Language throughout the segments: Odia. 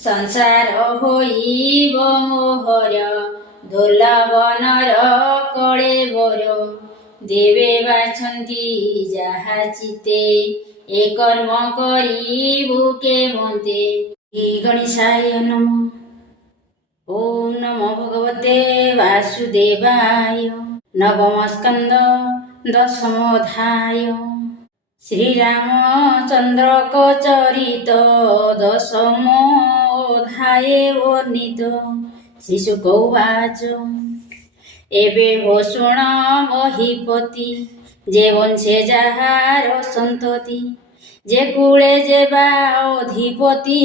संसार होइब मोहर दोलबनर कलेबर देवे बाछन्ति जाहा चिते ए कर्म करिबु के मते। गणेशाय नमः। ओम नमो भगवते वासुदेवाय। नवम स्कंद दशमोऽध्याय। श्रीरामचंद्र को चरित दशमोऽध्याये वर्णित। श्रीशुक उवाच एबे हो शुण महीपति जे वंशे जाहार सन्तति जे कूले जे बा अधिपति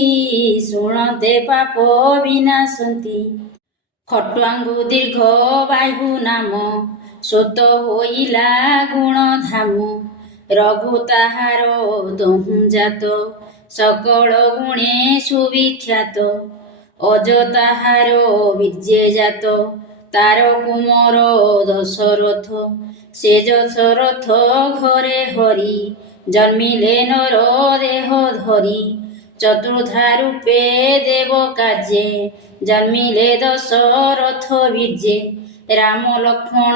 शुणते पाप विनाशन्ति। खट्वांगु दीर्घ बाहु नाम सोत होइला गुण धाम रघु ताहार दहु जात सकल गुणे सुविख्यात अज ताहार वीर्ये जात तार कुमर दशरथ से दशरथ घरे हरि जन्मिले नर देह धरि चतुर्धा रूपे देव कार्ये जन्मिले दशरथ वीर्ये राम लक्ष्मण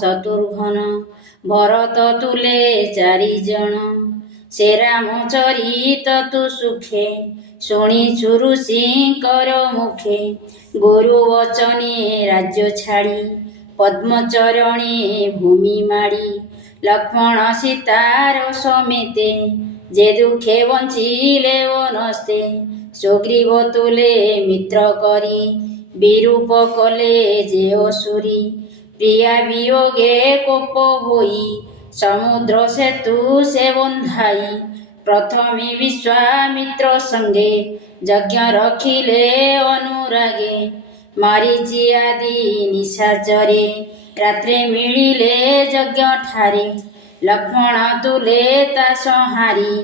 शत्रुघ्न भरत तुले चारि जन से राम चरित तु सुखे शुणी ऋषिकर मुखे गुरु वचने राज्य छाड़ी पद्मचरणे भूमि माड़ी लक्ष्मण सीतार समेते जे दुखे वंचिले वनस्ते सुग्रीव तुले मित्र करी विरूप कले जे असुरी प्रिया वियोगे कोप होई समुद्र सेतु से बंधाई प्रथमे विश्वामित्र संगे यज्ञ रखिले अनुरागे मरीचि आदि निशाचरे रात्रे मिलिले यज्ञ ठारे लक्ष्मण तुले ता संहारी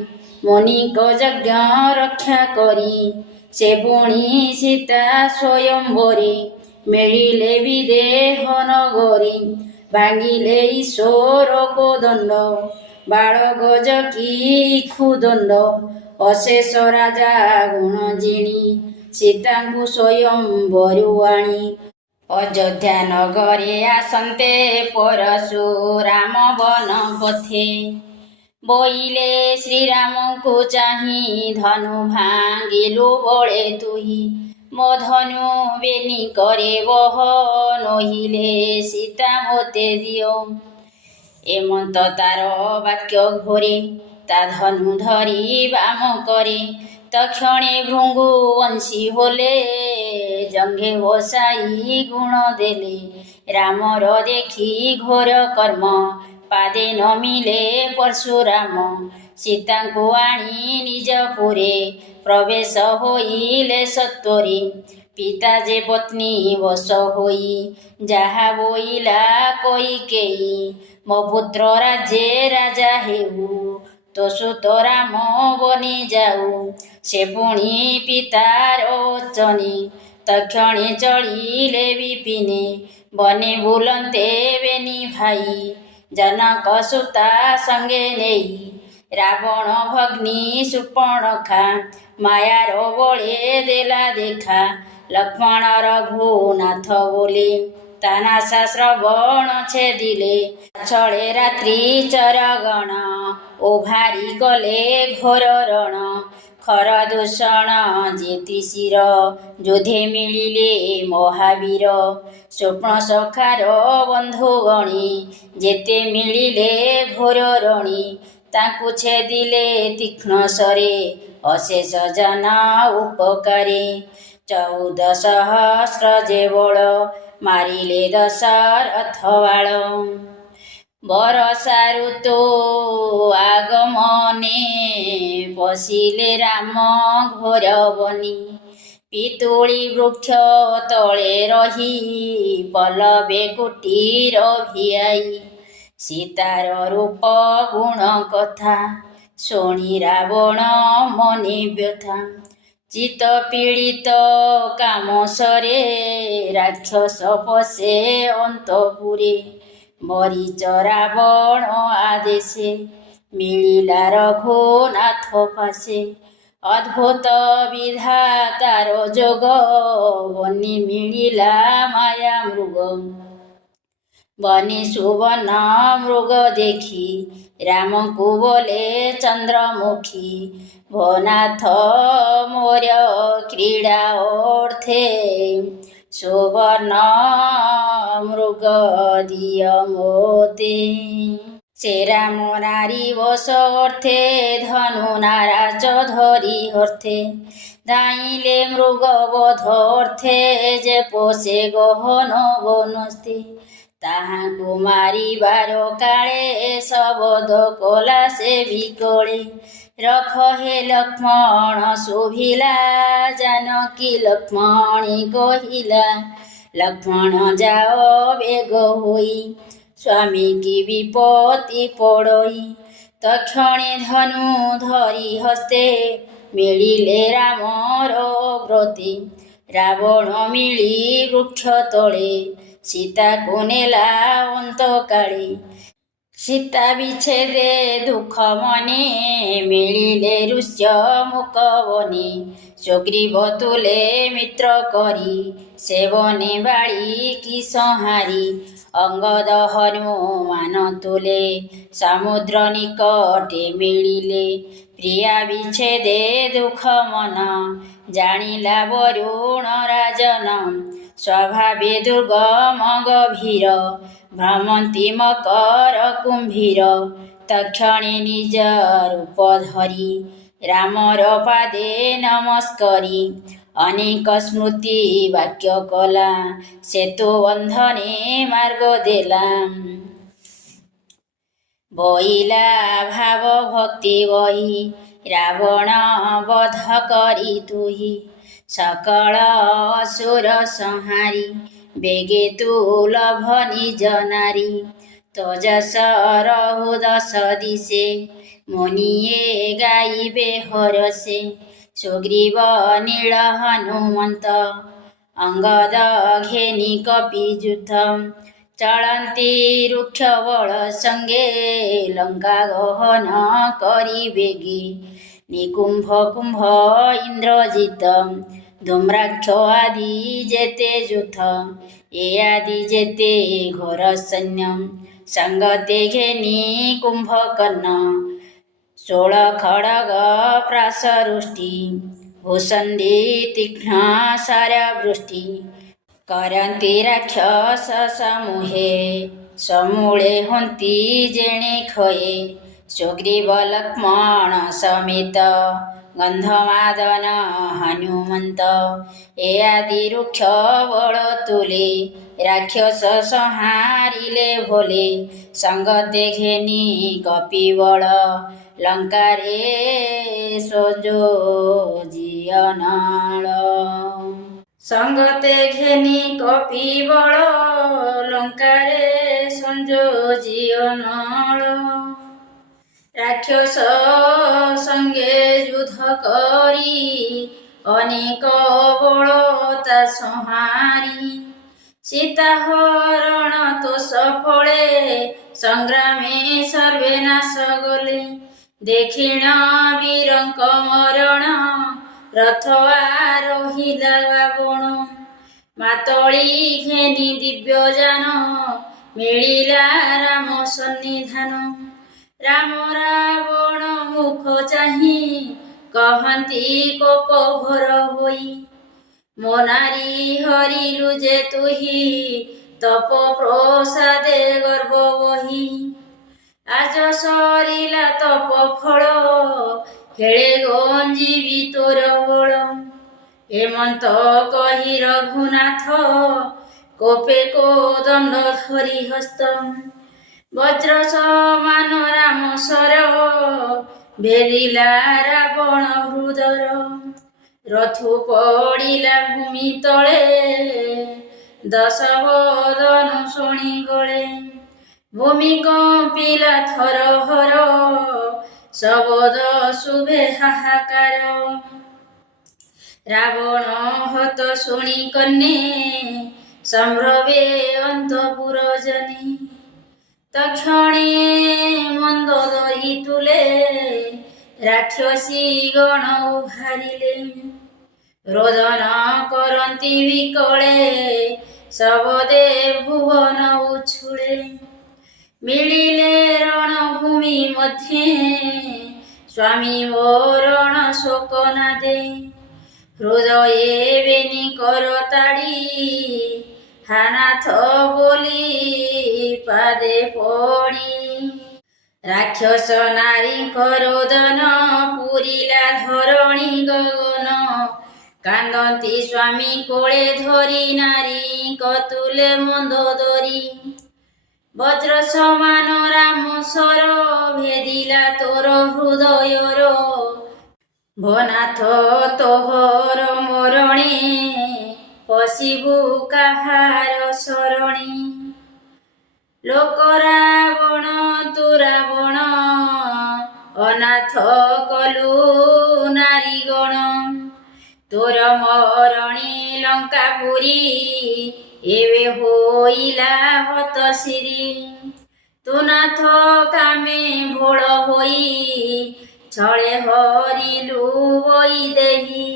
मुनिक यज्ञ रक्षा करी से पुणी सीता स्वयंवरे मिलिले विदेह नगरी भांगिले ईश्वर को दंड बाल गज की खुदंड अशेष राजा गुण जिणी सीता को स्वयं बरुवाणी अयोध्या नगरे आसन्ते परशुराम वन पथे बोइले श्रीराम को चाही धनु भांगिलु बड़े तुही मो धनु बेनी करे बह नहिले सीता मोते दियो एमंत तार वाक्य घोरे ता धनु धरी बाम करे तक्षणे भृंगु वंशी होले जंघे बसाई गुण देले रामर देखी घोर कर्म पादे नमिले परशुराम सीता को आनी निज पुरे प्रवेश होइले सत्वरे पिता जे पत्नी वश होई जहा बोइला कइकेयी मो पुत्र राज्ये राजा हेउ तो सुत राम बनी जाऊ से पुणी पितार वचने तक्षणे चलिले विपिने बने बुलन्ते बेनी भाई जनक सुता संगे नेई रावण भग्नी सुपर्णखा मायार बळे देला देखा लक्ष्मण रघुनाथ बोले तानाशा श्रवण छेदिले छळे रात्रि चरगण ओभारी गले घोर रण खर दूषण जे त्रिशिर जोधे मिलिले महावीर स्वप्न सखार बंधुगणी जेते मिलिले घोर रणी ताकु छेदिले तीक्ष्ण सरे अशेष जना उपकारे 14,000 जे बळ मारिले दशरथ बाळ बरसा ऋतु आगमने पशिले राम घोर बनी पितुली वृक्ष तले रही पल्लवे कुटीर भियाई सीतार रूप गुण कथा शुणी रावण मने व्यथा चित पीड़ित काम सरे राक्षस पशे अंतपुरे मरीच रावण आदेशे मिलिला रघुनाथ पासे ଅଦ୍ଭୁତ ବିଧାତାର ଯୋଗ ବନି ମିଳିଲା ମାୟା ମୃଗ। ବନି ସୁବର୍ଣ୍ଣ ମୃଗ ଦେଖି ରାମଙ୍କୁ ବୋଲେ ଚନ୍ଦ୍ରମୁଖୀ। ଭୋନାଥ ମୋର୍ୟ କ୍ରୀଡ଼ା ଅର୍ଥେ ସୁବର୍ଣ୍ଣ ମୃଗ ଦିଅ ମୋତେ। ସେ ରାମ ନାରୀ ବସ ଅର୍ଥେ ଧନୁ ନାରାଜ ଧରି ହର୍ଥେ। ଧାଇଁଲେ ମୃଗ ବଧ ଅର୍ଥେ ଯେ ପୋଷେ ଗହନ ବନସ୍ତେ। ତାହାଙ୍କୁ ମାରିବାର କାଳେ ଶବଦ କଲା ସେ ବିକଳେ। ରଖ ହେ ଲକ୍ଷ୍ମଣ ଶୁଭିଲା ଜାନକୀ ଲକ୍ଷ୍ମଣୀ କହିଲା। ଲକ୍ଷ୍ମଣ ଯାଅ ବେଗ ହୋଇ ସ୍ୱାମୀ କି ବିପତ୍ତି ପଡ଼ଇ। ତକ୍ଷଣେ ଧନୁ ଧରି ହସ୍ତେ ମିଳିଲେ ରାମର ବ୍ରତେ। ରାବଣ ମିଳି ବୃକ୍ଷ ତଳେ ସୀତାକୁ ନେଲା ଅନ୍ତକାଳେ। ସୀତା ବିଚ୍ଛେଦେ ଦୁଃଖ ମନେ ମିଳିଲେ ଋଷ୍ୟ ମୁକ ବନେ। ସୁଗ୍ରୀବ ତୁଲେ ମିତ୍ର କରି ସେବନେ ବାଳି କି ସଂହାରି। ଅଙ୍ଗଦ ହନୁମାନ ତୁଲେ ସମୁଦ୍ର ନିକଟେ ମିଳିଲେ। ପ୍ରିୟା ବିଚ୍ଛେଦେ ଦୁଃଖ ମନ ଜାଣିଲା ବରୁଣ ରାଜନ। ସ୍ୱଭାବେ ଦୁର୍ଗମ ଗଭୀର ଭ୍ରମନ୍ତି ମକର କୁମ୍ଭୀର। ତକ୍ଷଣେ ନିଜ ରୂପ ଧରି ରାମର ପାଦେ ନମସ୍କରି। ଅନେକ ସ୍ମୃତି ବାକ୍ୟ କଲା ସେତୁ ବନ୍ଧନେ ମାର୍ଗ ଦେଲା। ବଇଲା ଭାବ ଭକ୍ତି ବହି ରାବଣ ବଧ କରି ତୁହି। ସକଳ ଅସୁର ସଂହାରି ବେଗେ ତୁ ଲଭ ନିଜ ନାରୀ। ତୋ ଯଶ ରହୁ ଦଶ ଦିଶେ ମୁନିଏ ଗାଇବେ ହରଷେ। ସୁଗ୍ରୀବ ନୀଳ ହନୁମନ୍ତ ଅଙ୍ଗଦ ଘେନି କପି ଯୁଦ୍ଧ। ଚଳନ୍ତି ରୁକ୍ଷ ବଳ ସଙ୍ଗେ ଲଙ୍କା ଗହନ କରି ବେଗେ। ନିକୁମ୍ଭ କୁମ୍ଭ ଇନ୍ଦ୍ରଜିତ ଧୂମ୍ରାକ୍ଷ ଆଦି ଯେତେ ଯୁଥ। ଏ ଆଦି ଯେତେ ଘୋର ସୈନ୍ୟ ସଙ୍ଗତେ ଘେନି କୁମ୍ଭକର୍ଣ୍ଣ। 16 ଖଡ଼ଗ ପ୍ରାସ ରୁଷ୍ଟି ଭୂଷଣ୍ଡି ତୀକ୍ଷ୍ଣ ଶର ବୃଷ୍ଟି। କରନ୍ତି ରାକ୍ଷସ ସମୂହେ ସମୂଳେ ହନ୍ତି ଯେଣେ ଖଏ। ସୁଗ୍ରୀବ ଲକ୍ଷ୍ମଣ ସಮೇତ ଗନ୍ଧମାଦନ ହନୁମନ୍ତ। ଏ ଆଦି ରୁକ୍ଷ ବଳ ତୁଲେ ରାକ୍ଷସ ସଂହାରିଲେ ଭୋଲେ। ସଙ୍ଗତେ ଘେନି କପିବଳ ଲଙ୍କାରେ ସଞ୍ଜୋଜିଅ ନାଳ। ସଙ୍ଗତେ ଘେନି କପିବଳ ଲଙ୍କାରେ ସଞ୍ଜୋଜିଅ ନାଳ। ରାକ୍ଷସ ସଙ୍ଗେ ଯୁଦ୍ଧ କରି ଅନେକ ବଳ ତା ସଂହାରି। ସୀତା ହରଣ ତୋଷ ଫଳେ ସଂଗ୍ରାମେ ସର୍ବେ ନାଶ ଗଲେ। ଦେଖିଣ ବୀରଙ୍କ ମରଣ ରଥ ଆରୋହିଲା ରାବଣ। ମାତଳି ଘେନି ଦିବ୍ୟଯାନ ମିଳିଲା ରାମ ସନ୍ନିଧାନ। ରାମ ରାବଣ ମୁଖ ଚାହିଁ କହନ୍ତି କୋପ ଘୋର ହୋଇ। ମୋ ନାରୀ ହରିଲୁ ଯେ ତୁହି ତପ ପ୍ରସାଦେ ଗର୍ବ ବହି। ଆଜ ସରିଲା ତପ ଫଳ ହେଳେ ଗଞ୍ଜିବି ତୋର ବଳ। ହେମନ୍ତ କହି ରଘୁନାଥ କୋପେ କୋଦଣ୍ଡ ଧରି ହସ୍ତ। ବଜ୍ର ସମାନ ରାମ ଶର ଭେଦିଲା ରାବଣ ହୃଦର। ରଥୁ ପଡ଼ିଲା ଭୂମି ତଳେ ଦଶ ବଦନ ଶୁଣି ଗଳେ। ଭୂମି କମ୍ପିଲା ଥର ହର ଶବଦ ଶୁଭେ ହାହାକାର। ରାବଣ ହତ ଶୁଣି କର୍ଣ୍ଣେ ସମ୍ଭ୍ରମେ ଅନ୍ତପୁର ଜନେ। ତକ୍ଷଣେ ମନ୍ଦୋଦରୀ ତୁଲେ ରାକ୍ଷସୀ ଗଣ ଉହାରିଲେ ରୋଦନ କରନ୍ତି ବିକଳେ ଶବଦେ ଭୁବନ ଉଛୁଳେ ମିଳିଲେ ରଣଭୂମି ମଧ୍ୟେ ସ୍ୱାମୀ ମରଣ ଶୋକନାଦେ ହୃଦये ବେନି କରତାଡ଼ି ହାନାଥ ବୋଲି ପାଦେ ପଡ଼ି ରାକ୍ଷସ ନାରୀଙ୍କ ରୋଦନ ପୁରିଲା ଧରଣୀ ଗଗନ କାନ୍ଦନ୍ତି ସ୍ୱାମୀ କୋଳେ ଧରି ନାରୀଙ୍କ ତୁଲେ ମନ୍ଦୋଦରୀ ବଜ୍ର ସମାନ ରାମ ସ୍ୱର ଭେଦିଲା ତୋର ହୃଦୟର ଭନାଥ ତୋହର ମରଣେ ପଶିବୁ କାହାର ଶରଣେ ଲୋକ ରାବଣ ତୁ ରାବଣ ଅନାଥ କଲୁ ନାରୀଗଣ ତୋର ମରଣୀ ଲଙ୍କାପୁରୀ ଏବେ ହୋଇଲା ହତଶିରୀ ତୁ ନାଥ କାମେ ଭୋଳ ହୋଇ ଛଳେ ହରିଲୁ ବୈଦେହୀ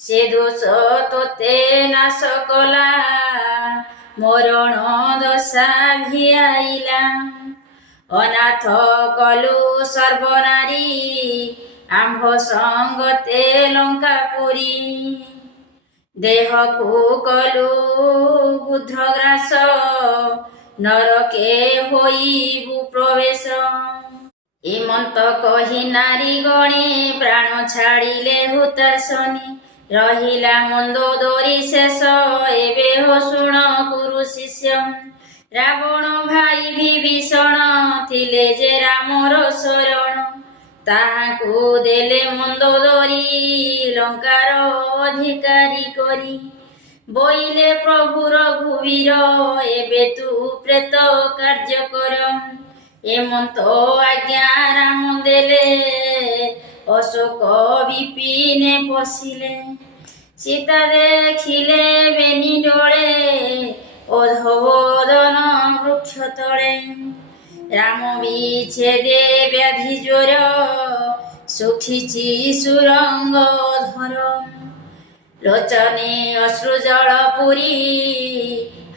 ସେ ଦୋଷ ତୋତେ ନାଶ କଲା ମରଣ ଦଶା ଭିଆଇଲା ଅନାଥ କଲୁ ସର୍ବନାରୀ ଆମ୍ଭ ସଙ୍ଗତେ ଲଙ୍କାପୁରୀ ଦେହକୁ କଲୁ ବୁଦ୍ଧଗ୍ରାସ ନରକେ ହୋଇବୁ ପ୍ରବେଶ ଏମନ୍ତ କହି ନାରୀ ଗଣେ ପ୍ରାଣ ଛାଡ଼ିଲେ ହୁତାସନି ରହିଲା ମନ୍ଦୋଦରୀ ଶେଷ ଏବେ ହୋ ଶୁଣ କୁରୁ ଶିଷ୍ୟ ରାବଣ ଭାଇ ବିଭୀଷଣ ଥିଲେ ଯେ ରାମର ଶରଣ ତାହାଙ୍କୁ ଦେଲେ ମନ୍ଦୋଦରୀ ଲଙ୍କାର ଅଧିକାରୀ କରି ବୋଇଲେ ପ୍ରଭୁ ରଘୁବୀର ଏବେ ତୁ ପ୍ରେତ କାର୍ଯ୍ୟ କର ଏମନ୍ତ ଆଜ୍ଞା ରାମ ଦେଲେ ଅଶୋକ ବିପିନେ ପଶିଲେ ସୀତା ଦେଖିଲେ ବେନି ଡୋଳେ ଅଧବଦନ ବୃକ୍ଷ ତଳେ ରାମ ବିଚ୍ଛେଦେ ବ୍ୟାଧି ଜ୍ୱର ଶୁଖିଛି ସୁରଙ୍ଗ ଧର ଲୋଚନେ ଅଶ୍ରୁ ଜଳ ପୁରୀ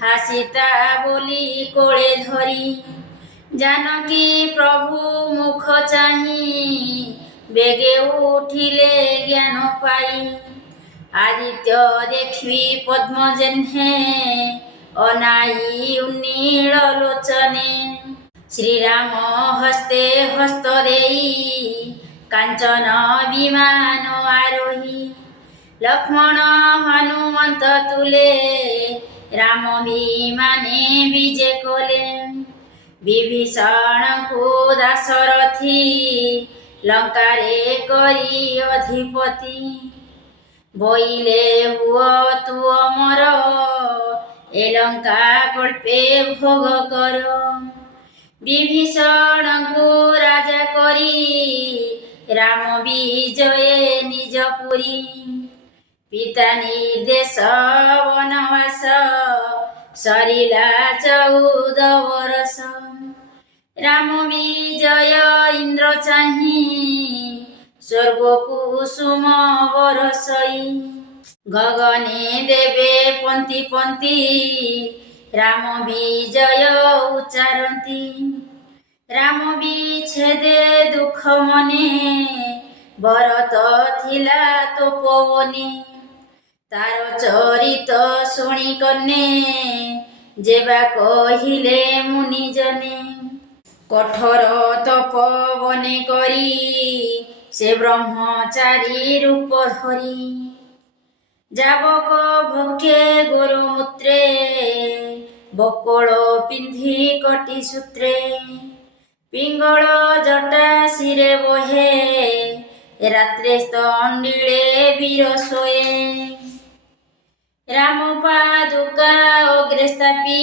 ହାସିତା ବୋଲି କୋଳେ ଧରି ଜାନକୀ ପ୍ରଭୁ ମୁଖ ଚାହିଁ ବେଗେ ଉଠିଲେ ଜ୍ଞାନ ପାଇ ଆଦିତ୍ୟ ଦେଖିବି ପଦ୍ମ ଜହ୍ନେ ଅନାଇ ଉନ୍ନୀଳ ଲୋଚନେ ଶ୍ରୀରାମ ହସ୍ତେ ହସ୍ତ ଦେଇ କାଞ୍ଚନ ବିମାନ ଆରୋହୀ ଲକ୍ଷ୍ମଣ ହନୁମନ୍ତ ତୁଲେ ରାମ ବିମାନେ ବିଜେ କଲେ ବିଭୀଷଣଙ୍କୁ ଦାଶରଥୀ ଲଙ୍କାରେ କରି ଅଧିପତି ବୋଇଲେ ହୁଅ ତୁ ଅମର ଏ ଲଙ୍କା କଳ୍ପେ ଭୋଗ କର ବିଭୀଷଣଙ୍କୁ ରାଜା କରି ରାମ ବିଜୟ ନିଜ ପୁରୀ ପିତା ନିର୍ଦ୍ଦେଶ ବନବାସ ସରିଲା 14 ବରଷ ରାମ ବିଜୟ ଇନ୍ଦ୍ର ଚାହିଁ ସ୍ୱର୍ଗକୁ ସୁମ ବରଷଇ ଗଗନେ ଦେବେ ପନ୍ତି ପନ୍ତି ରାମ ବିଜୟ ଉଚ୍ଚାରନ୍ତି ରାମ ବିଚ୍ଛେଦେ ଦୁଃଖ ମନେ ଭରତ ଥିଲା ତପୋବନେ ତାର ଚରିତ ଶୁଣି କନେ ଯେବା କହିଲେ ମୁନିଜନେ କଠୋର ତପବନେ କରି ସେ ବ୍ରହ୍ମଚାରୀ ରୂପ ଧରି ଯାବକ ଭକ୍ଷେ ଗୋରୁମୂତ୍ରେ ବକଳ ପିନ୍ଧି କଟି ସୂତ୍ରେ ପିଙ୍ଗଳ ଜଟା ଶିରେ ବହେ ରାତ୍ରେ ସ୍ତଣ୍ଡିଳେ ବୀର ଶୋଏ ରାମ ପାଦୁକା ଅଗ୍ରେ ସ୍ଥାପି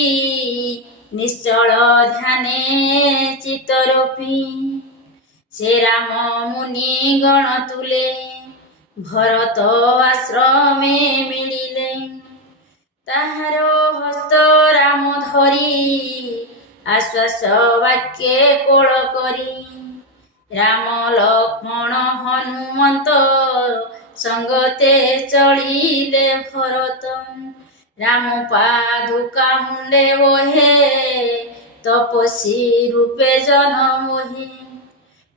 ନିଶ୍ଚଳ ଧ୍ୟାନେ ଚିତ୍ତରୂପୀ ସେ ରାମ ମୁନି ଗଣ ତୁଲେ ଭରତ ଆଶ୍ରମେ ମିଳିଲେ ତାହାର ହସ୍ତ ରାମ ଧରି ଆଶ୍ୱାସ ବାକ୍ୟେ କୋଳ କରି ରାମ ଲକ୍ଷ୍ମଣ ହନୁମନ୍ତ ସଙ୍ଗତେ ଚଳିଲେ ଭରତ। ରାମ ପାଦୁକା ମୁଣ୍ଡେ ବହେ ତପସ୍ୱୀ ରୂପେ ଜନ ମୋହି।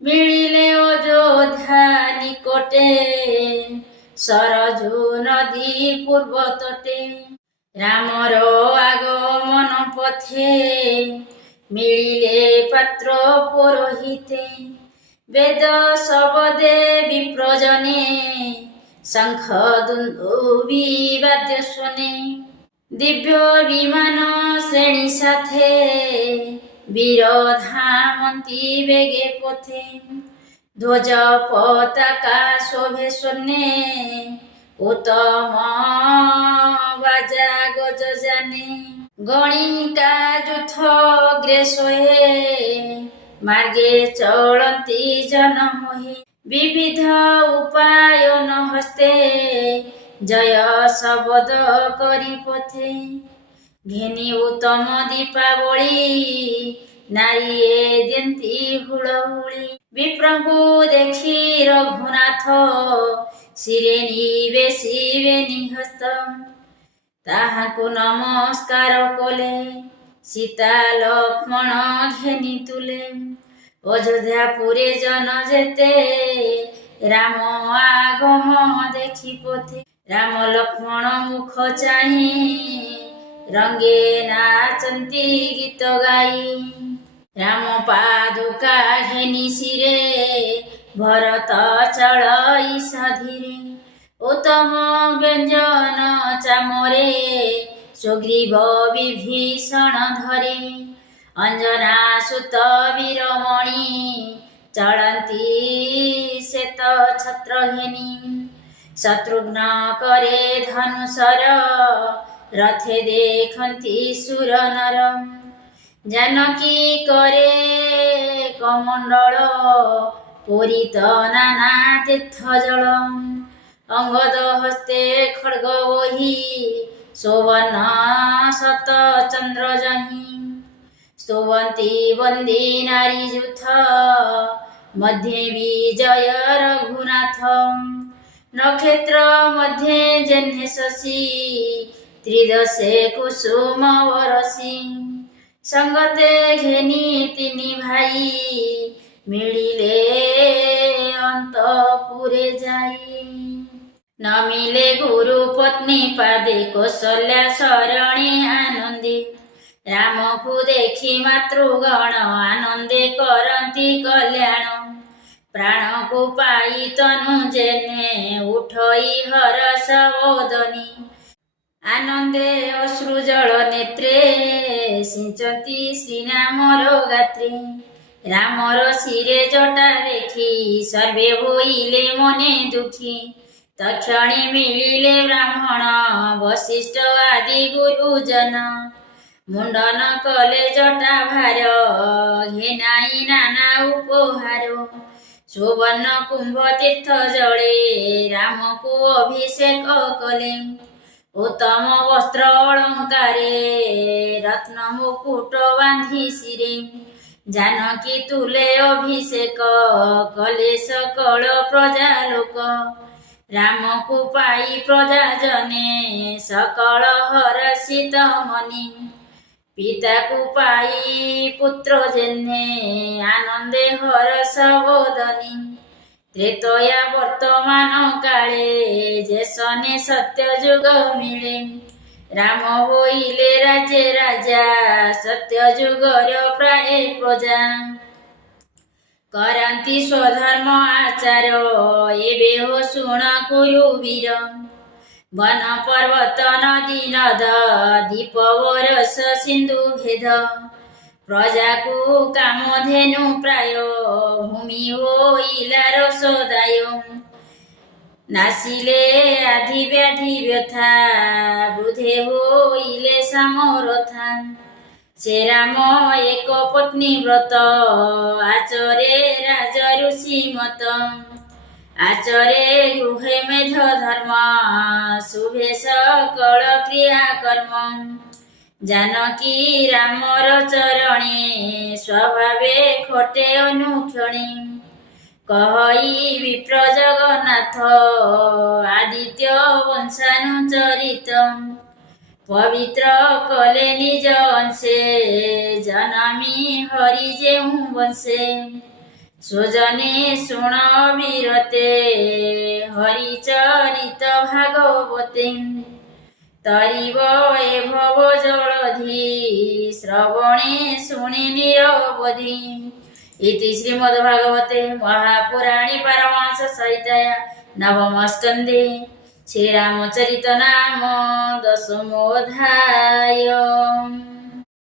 ମିଳିଲେ ଅଯୋଧ୍ୟା ନିକଟେ ସରଜୁ ନଦୀ ପୂର୍ବ ତଟେ। ରାମର ଆଗମନ ପଥେ ମିଳିଲେ ପାତ୍ର ପୁରୋହିତେ। ବେଦ ଶବଦେ ବିପ୍ରଜନେ ଶଙ୍ଖ ଦୁନ୍ଦୁଭି ବାଦ୍ୟ ସ୍ୱନେ। ଦିବ୍ୟ ବିମାନ ଶ୍ରେଣୀ ସାଥେ ବୀର ଧାମନ୍ତି ବେগে ପଥେ। ଧ୍ୱଜ ପତାକା ଶୋଭେ ସ୍ୱର୍ଣ୍ଣେ ଉତ୍ତମ ବାଜା ଗଜ ଜାନେ। ଗଣିକା ଯୁଥ ଅଗ୍ରେସହେ ମାର୍ଗେ ଚଳନ୍ତି ଜନ ମୋହି। ବିବିଧ ଉପାୟନ ହସ୍ତେ ଜୟ ଶବଦ କରି ପଥେ। ଘେନି ଉତ୍ତମ ଦୀପାବଳି ନାରୀଏ ଦିଅନ୍ତି ହୁଳହୁଳି। ବିପ୍ରଙ୍କୁ ଦେଖି ରଘୁନାଥ ଶିରେ ନିବେଶିବେ ନିହସ୍ତ। ତାହାଙ୍କୁ ନମସ୍କାର କଲେ ସୀତା ଲକ୍ଷ୍ମଣ ଘେନି ତୁଲେ। ଅଯୋଧ୍ୟାପୁରେ ଜନ ଯେତେ ରାମ ଆଗମ ଦେଖି ପଥେ। ରାମ ଲକ୍ଷ୍ମଣ ମୁଖ ଚାହିଁ ରଙ୍ଗେ ନାଚନ୍ତି ଗୀତ ଗାଇ। ରାମ ପାଦୁକା ଘେନି ଶିରେ ଭରତ ଚଳଇ ସଧୀରେ। ଉତ୍ତମ ବ୍ୟଞ୍ଜନ ଚାମରେ ସୁଗ୍ରୀବ ବିଭୀଷଣ ଧରେ। ଅଞ୍ଜନା ସୁତ ବୀରମଣି ଚଳନ୍ତି ଶ୍ଵେତ ଛତ୍ର ଘେନି। ଶତ୍ରୁଘ୍ନ କରେ ଧନୁଶର ରଥେ ଦେଖନ୍ତି ସୁର ନର। ଜାନକୀ କରେ କମଣ୍ଡଳ ପୂରିତ ନାନା ତୀର୍ଥ ଜଳ। ଅଙ୍ଗଦ ହସ୍ତେ ଖଡ୍ଗ ବହି ସୋବନ ଶତ ଚନ୍ଦ୍ର ଯହିଁ। ସ୍ତୁବନ୍ତି ବନ୍ଦୀ ନାରୀ ଯୁଥ ମଧ୍ୟେ ବିଜୟ ରଘୁନାଥ। ନକ୍ଷତ୍ର ମଧ୍ୟେ ଜହ୍ନେ ଶଶୀ ତ୍ରିଦଶେ କୁସୁମ ବରଷି। ସଙ୍ଗତେ ଘେନି ତିନି ଭାଇ ମିଳିଲେ ଅନ୍ତପୁରେ ଯାଇ। ନ ମିଳେ ଗୁରୁ ପତ୍ନୀ ପାଦେ କୌଶଲ୍ୟା ଶରଣୀ ଆନନ୍ଦେ। ରାମକୁ ଦେଖି ମାତୃଗଣ ଆନନ୍ଦେ କରନ୍ତି କଲ୍ୟାଣ। ପ୍ରାଣକୁ ପାଇ ତନୁ ଯେନେ ଉଠଇ ହରଷ ବଦନି। ଆନନ୍ଦେ ଅଶ୍ରୁ ଜଳ ନେତ୍ରେ ସିଞ୍ଚନ୍ତି ଶ୍ରୀରାମର ଗାତ୍ରେ। ରାମର ଶିରେ ଜଟା ଦେଖି ସର୍ବେ ହୋଇଲେ ମନେ ଦୁଃଖୀ। ତକ୍ଷଣେ ମିଳିଲେ ବ୍ରାହ୍ମଣ ବଶିଷ୍ଠ ଆଦି ଗୁରୁଜନ। ମୁଣ୍ଡନ କଲେ ଜଟା ଭାର ଘେନାଇ ନାନା ଉପହାର। ସୁବର୍ଣ୍ଣ କୁମ୍ଭ ତୀର୍ଥ ଜଳେ ରାମକୁ ଅଭିଷେକ କଲେ। ଉତ୍ତମ ବସ୍ତ୍ର ଅଳଙ୍କାରେ ରତ୍ନ ମୁକୁଟ ବାନ୍ଧି ଶିରେ। ଜାନକୀ ତୁଲେ ଅଭିଷେକ କଲେ ସକଳ ପ୍ରଜା ଲୋକ। ରାମକୁ ପାଇ ପ୍ରଜା ଜନେ ସକଳ ହର୍ଷିତ ମନି। ପିତାକୁ ପାଇ ପୁତ୍ର ଯେହ୍ନେ ଆନନ୍ଦେ ହରଷ ବଦନି। ତ୍ରେତୟା ବର୍ତ୍ତମାନ କାଳେ ଯେସନେ ସତ୍ୟ ଯୁଗ ମିଳେ। ରାମ ହୋଇଲେ ରାଜେ ରାଜା ସତ୍ୟ ଯୁଗର ପ୍ରାୟ ପ୍ରଜା। କରନ୍ତି ସ୍ୱଧର୍ମ ଆଚାର ଏବେ ହୋ ଶୁଣ କୁରୁବୀର। ବନ ପର୍ବତ ନଦୀ ନଦ ଦୀପ ବରଷ ସିନ୍ଧୁ ଭେଦ। ପ୍ରଜାକୁ କାମଧେନୁ ପ୍ରାୟ ଭୂମି ହୋଇଲା ରୋଷଦାୟ। ନାସିଲେ ଆଧି ବ୍ୟାଧି ବ୍ୟଥା ବୃଦ୍ଧେ ହୋଇଲେ ସାମରଥା। ସେ ରାମ ଏକ ପତ୍ନୀ ବ୍ରତ ଆଚରେ ରାଜ ଋଷି ମତ। ଆଚରେ ଗୃହେ ମେଧ ଧର୍ମ ଶୁଭେ ସକଳ କ୍ରିୟା କର୍ମ। ଜାନକୀ ରାମର ଚରଣେ ସ୍ୱଭାବେ ଖଟେ ଅନୁକ୍ଷଣେ। कहि विप्र जगन्नाथ आदित्य वंशानुचरित पवित्र कले निज अंशे जनामी हरि जेहु वंशे स्वजने शुण विरते हरिचरित भागवते तरिव ए भव जलधि श्रवणे शुणे निरवधि। इति श्रीमद्भागवते महापुराणे पारमहंस संहिताया नवम स्कंदे श्रीरामचरित नाम 10मोऽध्याय।